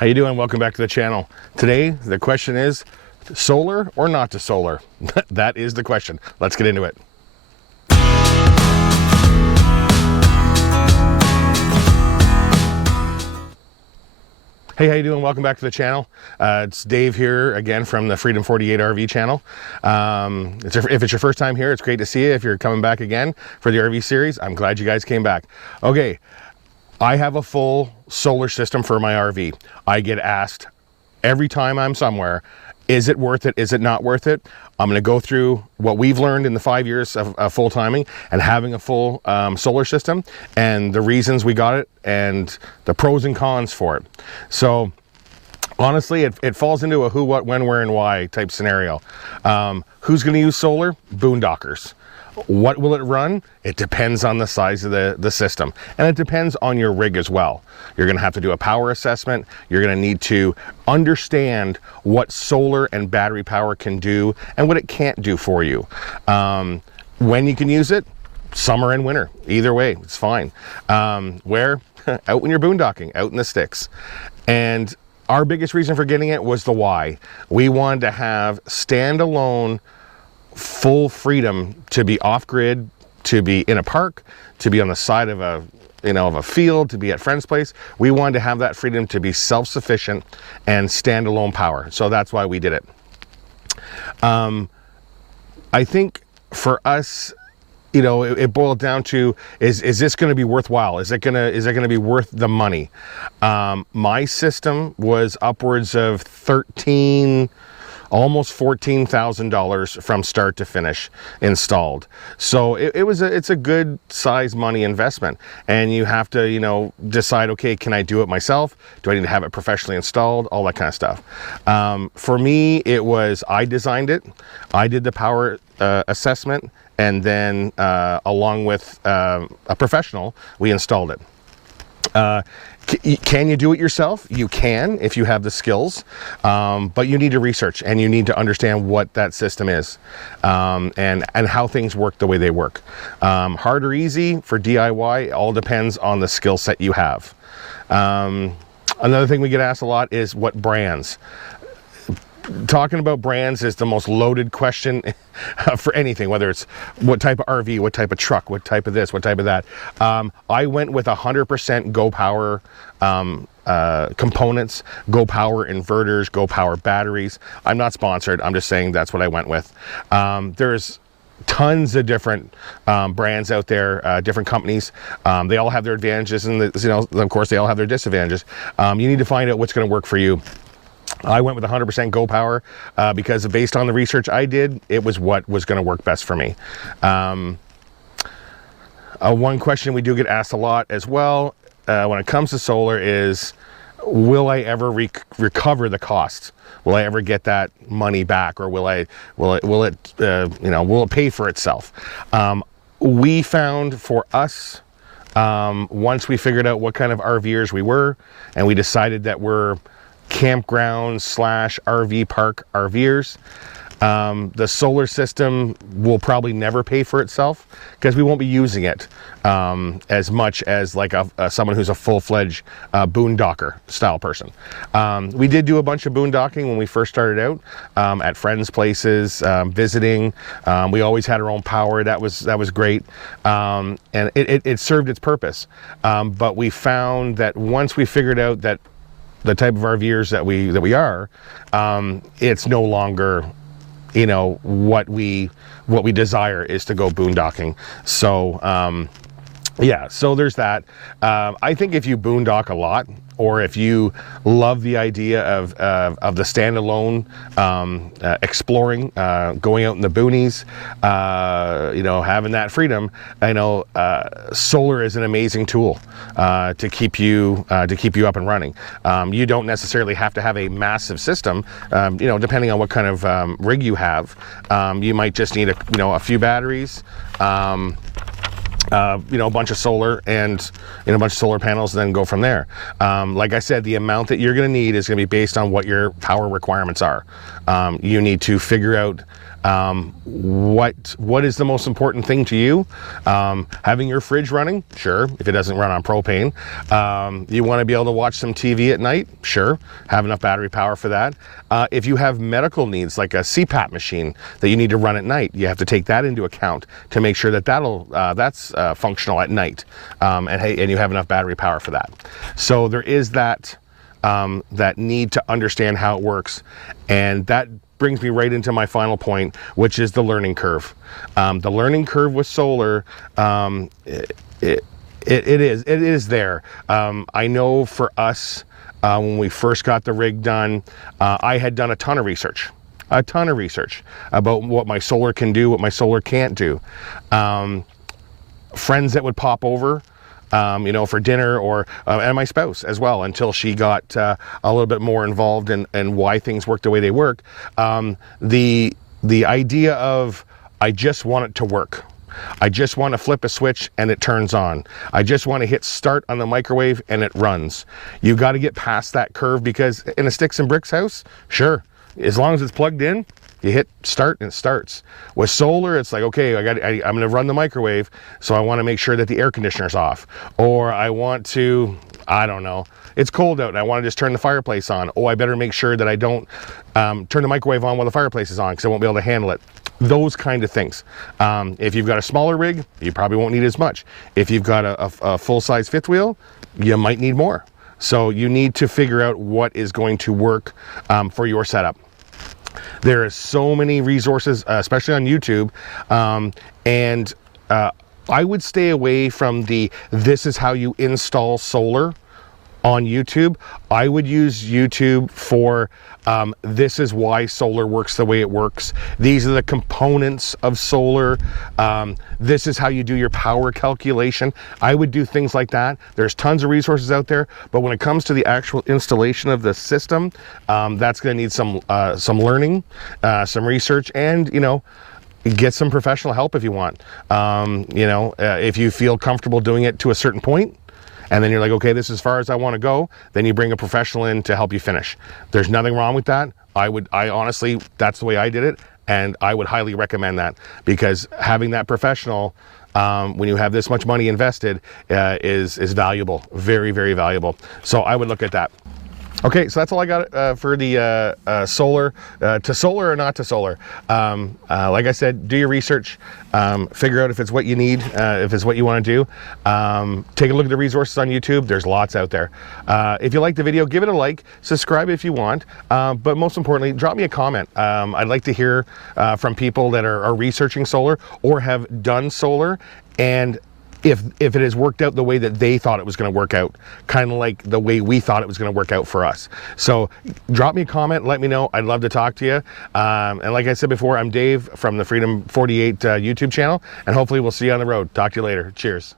How you doing? Welcome back to the channel. Today, the question is, solar or not to solar? That is the question. Let's get into it. Hey, how you doing? Welcome back to the channel. It's Dave here again from the Freedom 48 RV channel. If it's your first time here, it's great to see you. If you're coming back again for the RV series, I'm glad you guys came back. Okay, I have a full solar system for my RV. I get asked every time I'm somewhere, is it worth it? Is it not worth it? I'm going to go through what we've learned in the 5 years of full timing and having a full solar system, and the reasons we got it and the pros and cons for it. So honestly, it falls into a who, what, when, where, and why type scenario. Who's going to use solar? Boondockers. What will it run? It depends on the size of the system, and it depends on your rig as well. You're going to have to do a power assessment. You're going to need to understand what solar and battery power can do and what it can't do for you. When you can use it, summer and winter, either way, it's fine. Where? Out when you're boondocking, out in the sticks. And our biggest reason for getting it was the why. We wanted to have standalone full freedom to be off-grid, to be in a park, to be on the side of a field, to be at friend's place. We wanted to have that freedom to be self-sufficient and standalone power. So that's why we did it. I think for us, it boiled down to, is this going to be worthwhile? Is it going to be worth the money? My system was upwards of almost $14,000 from start to finish installed. So it's a good size money investment, and you have to decide, okay, can I do it myself? Do I need to have it professionally installed? All that kind of stuff. For me, it was, I designed it, I did the power assessment, and then along with a professional, we installed it. Can you do it yourself? You can if you have the skills, but you need to research and you need to understand what that system is, and how things work the way they work. Hard or easy for DIY, it all depends on the skill set you have. Another thing we get asked a lot is what brands. Talking about brands is the most loaded question for anything, whether it's what type of RV, what type of truck, what type of this, what type of that. I went with 100% Go Power components, Go Power inverters, Go Power batteries. I'm not sponsored, I'm just saying that's what I went with. There's tons of different brands out there, different companies. They all have their advantages, and of course they all have their disadvantages. You need to find out what's going to work for you. I went with 100% Go Power because based on the research I did, it was what was going to work best for me. One question we do get asked a lot as well when it comes to solar is, will I ever recover the cost? Will I ever get that money back, or will it pay for itself? We found for us, once we figured out what kind of RVers we were, and we decided that we're campground / RV park RVers, the solar system will probably never pay for itself because we won't be using it as much as like someone who's a full-fledged boondocker style person. We did do a bunch of boondocking when we first started out, at friends' places, visiting. We always had our own power. That was great, and it served its purpose. But we found that once we figured out that the type of RVers that we are, it's no longer, what we desire is to go boondocking. So yeah, so there's that. I think if you boondock a lot, or if you love the idea of the standalone exploring, going out in the boonies, having that freedom, solar is an amazing tool to keep you up and running. You don't necessarily have to have a massive system, depending on what kind of rig you have. You might just need a few batteries, a bunch of solar and a bunch of solar panels, and then go from there. Like I said, the amount that you're going to need is going to be based on what your power requirements are. You need to figure out What is the most important thing to you? Having your fridge running? Sure, if it doesn't run on propane. You want to be able to watch some TV at night? Sure, have enough battery power for that. If you have medical needs, like a CPAP machine that you need to run at night, you have to take that into account to make sure that that's functional at night, and you have enough battery power for that. So there is that need to understand how it works, and that brings me right into my final point, which is the learning curve. The learning curve with solar, it is there. I know for us, when we first got the rig done, I had done a ton of research about what my solar can do, what my solar can't do. Friends that would pop over, for dinner, or and my spouse as well, until she got a little bit more involved in why things work the way they work. The idea of, I just want it to work. I just want to flip a switch and it turns on. I just want to hit start on the microwave and it runs. You got to get past that curve, because in a sticks and bricks house, sure, as long as it's plugged in, you hit start and it starts. With solar, it's like, okay, I'm going to run the microwave, so I want to make sure that the air conditioner's off. Or I want to, I don't know, it's cold out and I want to just turn the fireplace on. Oh, I better make sure that I don't turn the microwave on while the fireplace is on, because I won't be able to handle it. Those kind of things. If you've got a smaller rig, you probably won't need as much. If you've got a full-size fifth wheel, you might need more. So you need to figure out what is going to work for your setup. There are so many resources, especially on YouTube, and I would stay away from this is how you install solar on YouTube. I would use YouTube for this is why solar works the way it works. These are the components of solar. This is how you do your power calculation. I would do things like that. There's tons of resources out there, but when it comes to the actual installation of the system, that's going to need some learning, some research, and get some professional help if you want. If you feel comfortable doing it to a certain point, and then you're like, okay, this is as far as I want to go, then you bring a professional in to help you finish. There's nothing wrong with that. I honestly, that's the way I did it, and I would highly recommend that, because having that professional, when you have this much money invested, is valuable, very, very valuable. So I would look at that. Okay, so that's all I got for the solar, to solar or not to solar. Like I said, do your research, figure out if it's what you need, if it's what you want to do. Take a look at the resources on YouTube. There's lots out there. If you like the video, give it a like, subscribe if you want, but most importantly, drop me a comment. I'd like to hear from people that are researching solar or have done solar, and if it has worked out the way that they thought it was going to work out, kind of like the way we thought it was going to work out for us. So drop me a comment, let me know. I'd love to talk to you. And like I said before, I'm Dave from the Freedom 48 YouTube channel, and hopefully we'll see you on the road. Talk to you later. Cheers.